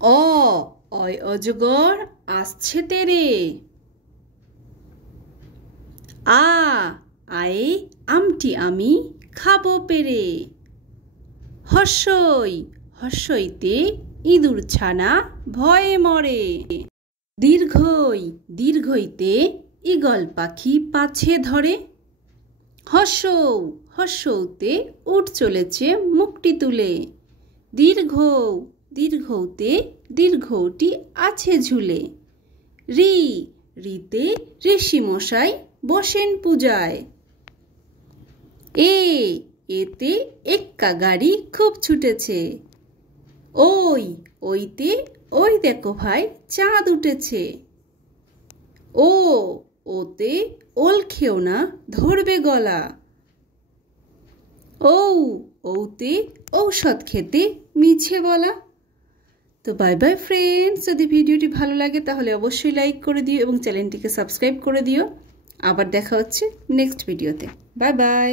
অ অয় অজগর আসছে তেরে। আ আয়ে আমটি আমি খাবো পেরে। হর্ষই হর্ষইতে ইঁদুর ছানা ভয়ে মরে। দীর্ঘই দীর্ঘইতে ঈগল পাখি পাছে ধরে। হর্ষৌ হর্ষৌতে উট চলেছে মুখটি তুলে। দীর্ঘৌ দীর্ঘৌতে দীর্ঘটি আছে ঝুলে। রি রিতে ঋষি মশাই বসেন পূজায়। এতে এক্কা গাড়ি খুব ছুটেছে। ওই ওইতে ওই দেখো ভাই চাঁদ উঠেছে। ওতে ওল খেও না ধরবে গলা। ওতে ঔষধ খেতে মিছে বলা। তো বাই বাই ফ্রেন্ডস, যদি ভিডিওটি ভালো লাগে তাহলে অবশ্যই লাইক করে দিও এবং চ্যানেলটিকে সাবস্ক্রাইব করে দিও। আবার দেখা হচ্ছে নেক্সট ভিডিওতে। Bye bye.